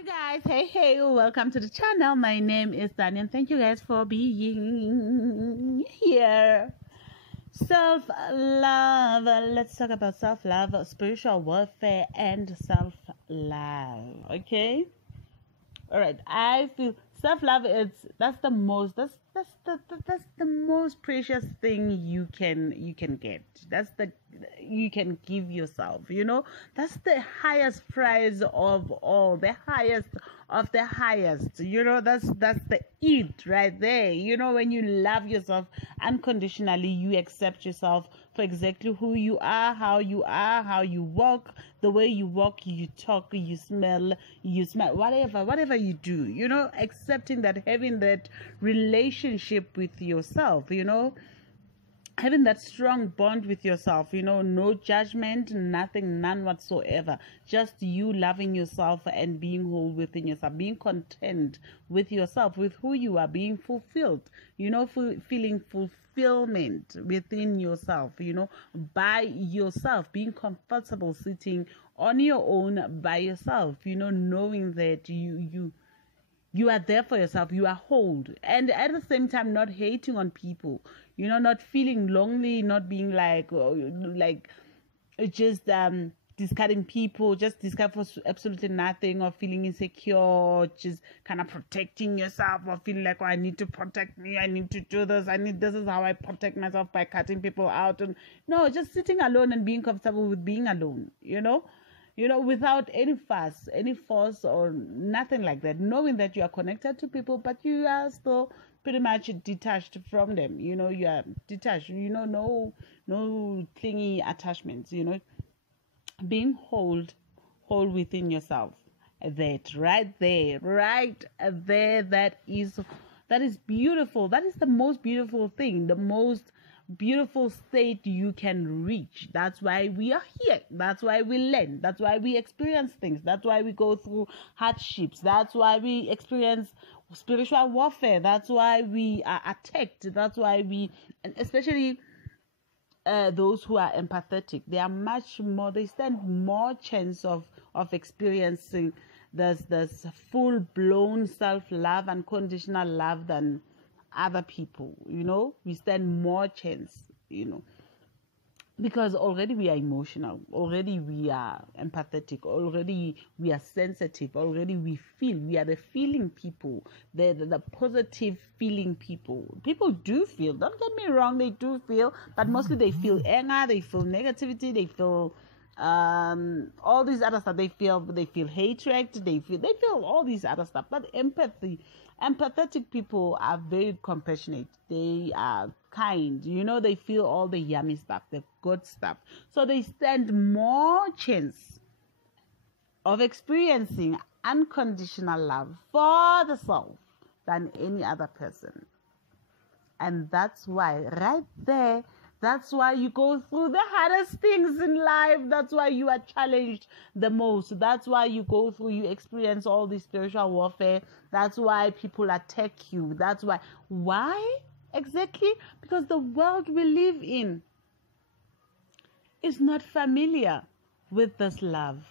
Hey guys, hey, welcome to the channel. My name is Dani and thank you guys for being here. Self-love. Let's talk about self-love, spiritual warfare, and self-love. Okay? Alright, I feel self-love is that's the most precious thing you can get. That's the you can give yourself, that's the highest prize of all, the highest of the highest, that's the it right there. When you love yourself unconditionally, you accept yourself for exactly who you are, how you walk, the way you walk, you talk, you smell, whatever you do, accepting that, having that relationship with yourself, having that strong bond with yourself, no judgment, nothing, none whatsoever. Just you loving yourself and being whole within yourself, being content with yourself, with who you are, being fulfilled, feeling fulfillment within yourself, by yourself, being comfortable sitting on your own by yourself, knowing that you are there for yourself, you are whole, and at the same time not hating on people, not feeling lonely, not being like just discarding people, just discard for absolutely nothing, or feeling insecure, just kind of protecting yourself, or feeling like, oh, I need to protect me, I need to do this, this is how I protect myself, by cutting people out. And no, just sitting alone and being comfortable with being alone, without any fuss, any force, or nothing like that. Knowing that you are connected to people, but you are still pretty much detached from them. You are detached. No clingy attachments. Being whole within yourself. That right there, that is beautiful. That is the most beautiful thing. The most beautiful state you can reach. That's why we are here. That's why we learn. That's why we experience things. That's why we go through hardships. That's why we experience spiritual warfare. That's why we are attacked. That's why and especially those who are empathetic, they stand more chance of experiencing this full-blown self-love, unconditional love, than other people. We stand more chance, because already we are emotional, already we are empathetic, already we are sensitive, already we are the feeling people, the positive feeling people. People do feel, don't get me wrong, they do feel, but mostly they feel anger, they feel negativity, they feel all these other stuff. They feel hatred, they feel all these other stuff. But empathetic people are very compassionate, they are kind, they feel all the yummy stuff, the good stuff, so they stand more chance of experiencing unconditional love for the soul than any other person. And that's why right there, that's why you go through the hardest things in life. That's why you are challenged the most. That's why you experience all this spiritual warfare. That's why people attack you. That's why. Why? Exactly because the world we live in is not familiar with this love,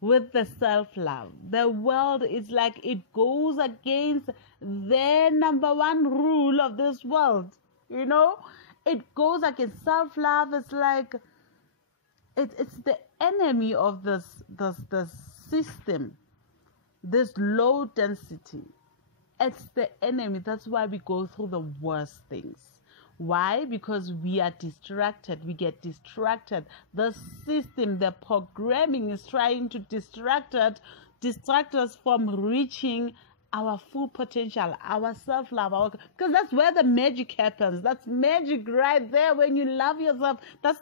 with the self-love. The world is like, it goes against the number one rule of this world. It goes against self-love. It's like it's the enemy of this system, this low density. It's the enemy. That's why we go through the worst things. Why? Because we are distracted. We get distracted. The system, the programming is trying to distract us from reaching our full potential, our self-love, because that's where the magic happens. That's magic right there. When you love yourself, that's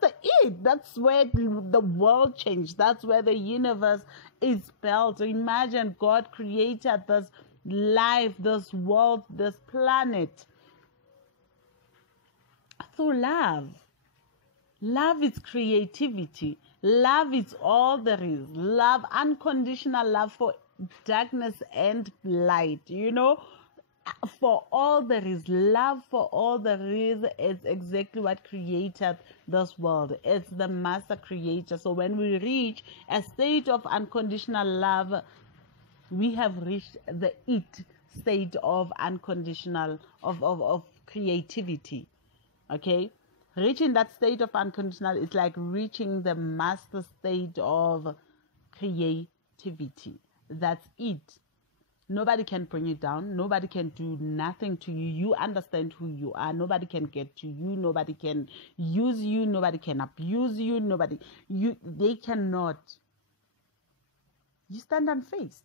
that's where the world changes. That's where the universe is built. Imagine God created this life, this world, this planet through love. Love is creativity. Love is all there is. Love, unconditional love for darkness and light, for all there is. Love for all there is exactly what created this world. It's the master creator. So when we reach a state of unconditional love, we have reached the it state of unconditional, of creativity. Okay? Reaching that state of unconditional is like reaching the master state of creativity. That's it. Nobody can bring you down. Nobody can do nothing to you. You understand who you are. Nobody can get to you. Nobody can use you. Nobody can abuse you. They cannot. You stand unfazed.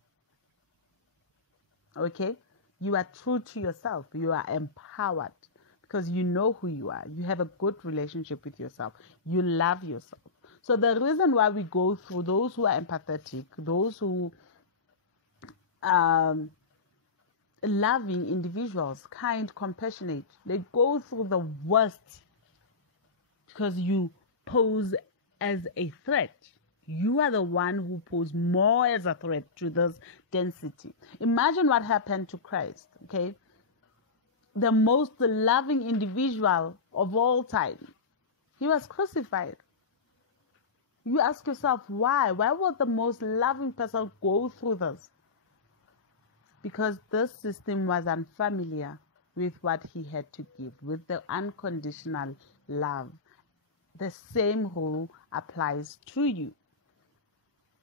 Okay? You are true to yourself. You are empowered because you know who you are. You have a good relationship with yourself. You love yourself. So the reason why we go through, those who are empathetic, those who loving individuals, kind, compassionate, they go through the worst because you pose as a threat. You are the one who pose more as a threat to this density. Imagine what happened to Christ, okay? The most loving individual of all time. He was crucified. You ask yourself, why? Why would the most loving person go through this? Because this system was unfamiliar with what he had to give, with the unconditional love. The same rule applies to you.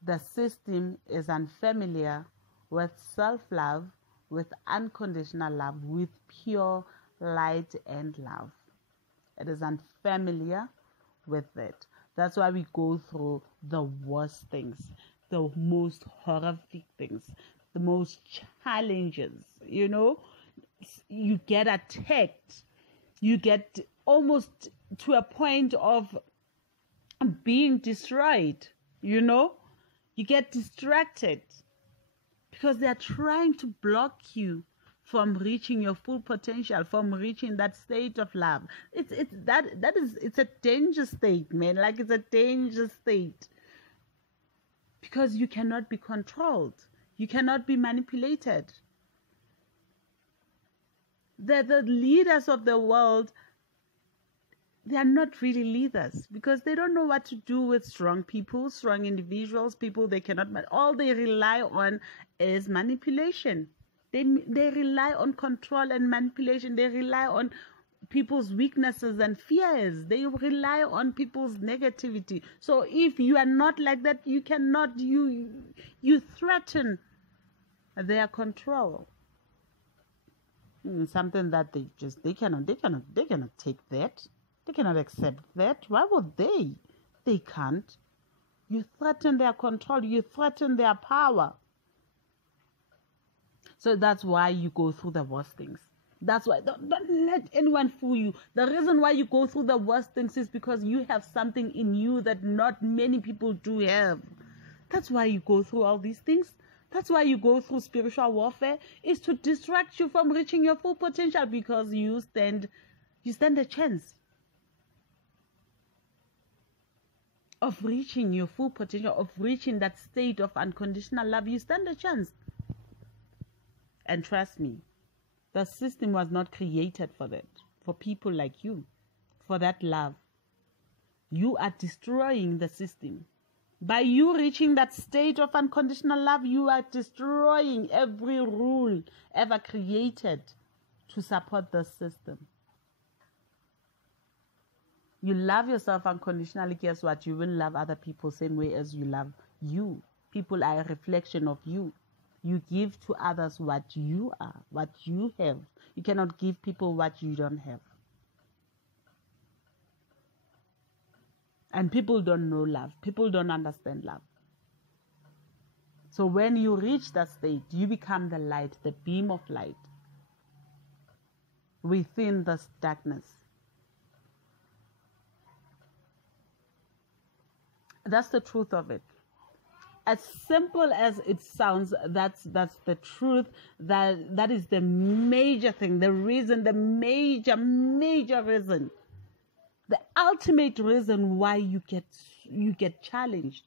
The system is unfamiliar with self-love, with unconditional love, with pure light and love. It is unfamiliar with it. That's why we go through the worst things, the most horrific things, the most challenges. You get attacked. You get almost to a point of being destroyed. You get distracted because they are trying to block you from reaching your full potential, from reaching that state of love. It's a danger state, man. Like, it's a danger state because you cannot be controlled. You cannot be manipulated. The leaders of the world, they are not really leaders because they don't know what to do with strong people, strong individuals, people they cannot. All they rely on is manipulation. They rely on control and manipulation. They rely on people's weaknesses and fears. They rely on people's negativity. So if you are not like that, you cannot. You threaten their control. Something that they cannot take that. They cannot accept that. Why would they? They can't. You threaten their control. You threaten their power. So that's why you go through the worst things. That's why don't let anyone fool you. The reason why you go through the worst things is because you have something in you that not many people do have. That's why you go through all these things. That's why you go through spiritual warfare, is to distract you from reaching your full potential, because you stand a chance of reaching your full potential, of reaching that state of unconditional love. You stand a chance. And trust me, the system was not created for that, for people like you, for that love. You are destroying the system. By you reaching that state of unconditional love, you are destroying every rule ever created to support the system. You love yourself unconditionally, guess what? You will love other people same way as you love you. People are a reflection of you. You give to others what you are, what you have. You cannot give people what you don't have. And people don't know love. People don't understand love. So when you reach that state, you become the light, the beam of light within this darkness. That's the truth of it. As simple as it sounds, that's the truth. That is the major thing, the reason, the major reason, the ultimate reason why you get challenged,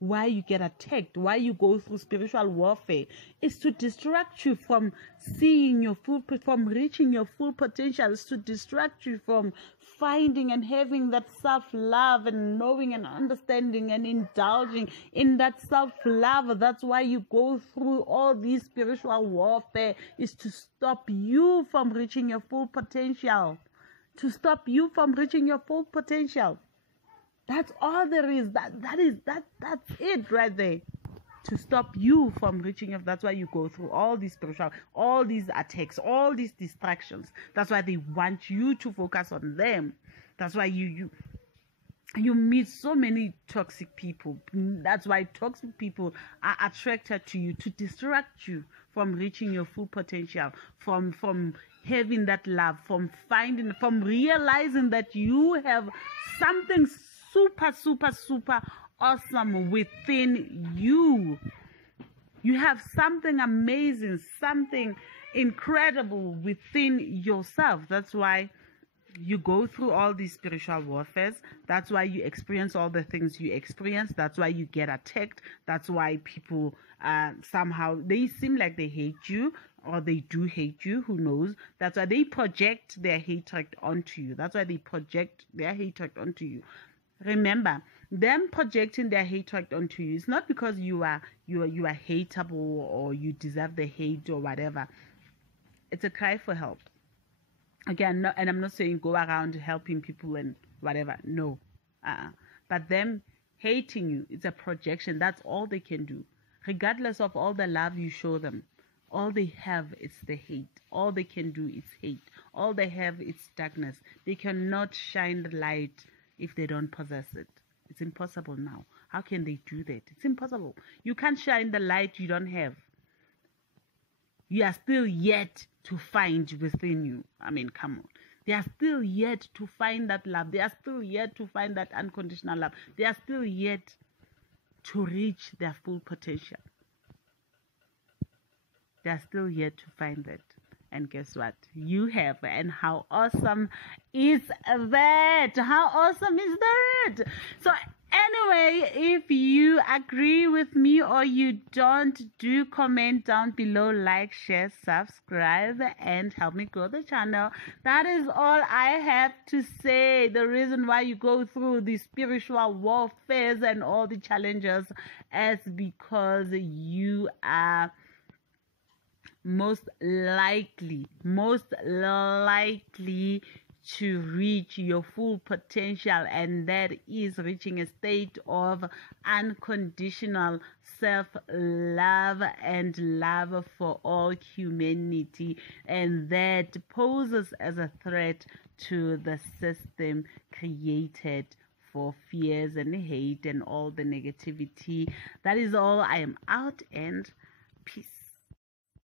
why you get attacked, why you go through spiritual warfare, is to distract you from seeing your full, from reaching your full potential. Is to distract you from finding and having that self-love and knowing and understanding and indulging in that self-love. That's why you go through all these spiritual warfare, is to stop you from reaching your full potential. To stop you from reaching your full potential. That's all there is. That's it right there. To stop you from reaching it. That's why you go through all these spiritual, all these attacks, all these distractions. That's why they want you to focus on them. That's why you meet so many toxic people. That's why toxic people are attracted to you, to distract you from reaching your full potential, from having that love, from realizing that you have something super awesome within you. You have something amazing, something incredible within yourself. That's why you go through all these spiritual warfares. That's why you experience all the things you experience. That's why you get attacked. That's why people somehow, they seem like they hate you, or they do hate you. Who knows? That's why they project their hatred onto you. That's why they project their hatred onto you. Remember, them projecting their hatred onto you is not because you are hateable or you deserve the hate or whatever. It's a cry for help. Again, no, and I'm not saying go around helping people and whatever. No, but them hating you, it's a projection. That's all they can do, regardless of all the love you show them. All they have is the hate. All they can do is hate. All they have is darkness. They cannot shine the light if they don't possess it. It's impossible now. How can they do that? It's impossible. You can't shine the light you don't have. You are still yet to find within you. I mean, come on. They are still yet to find that love. They are still yet to find that unconditional love. They are still yet to reach their full potential. They are still yet to find that. And guess what? You have. And how awesome is that? How awesome is that? So anyway, if you agree with me or you don't, do comment down below, like, share, subscribe, and help me grow the channel. That is all I have to say. The reason why you go through the spiritual warfares and all the challenges is because you are most likely to reach your full potential, and that is reaching a state of unconditional self-love and love for all humanity, and that poses as a threat to the system created for fears and hate and all the negativity. That is all. I am out, and peace.